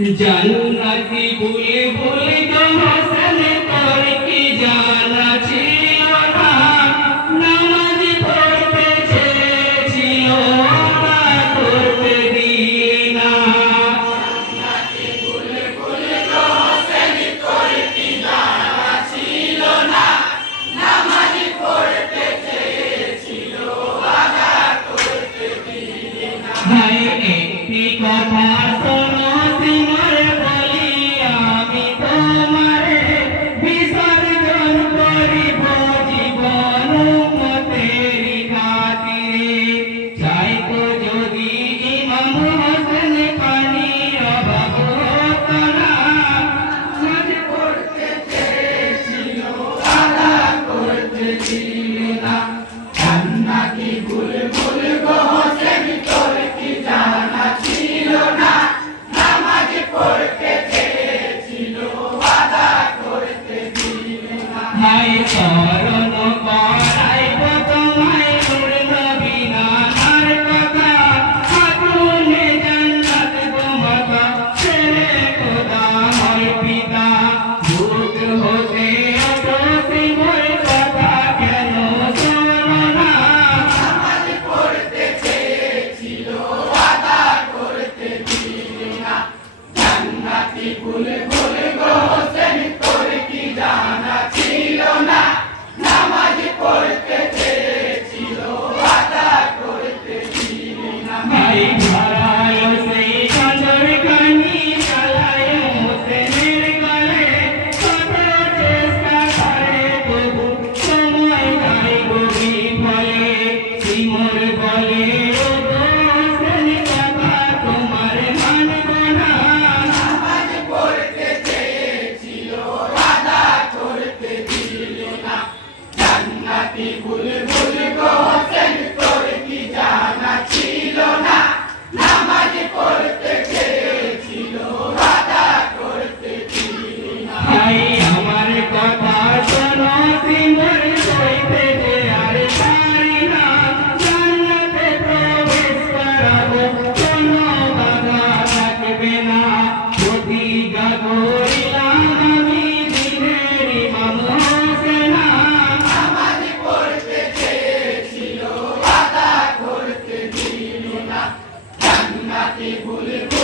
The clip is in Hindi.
जानू जन्नती बोले बोले तो हसन का Perfect. বলে Happy Bully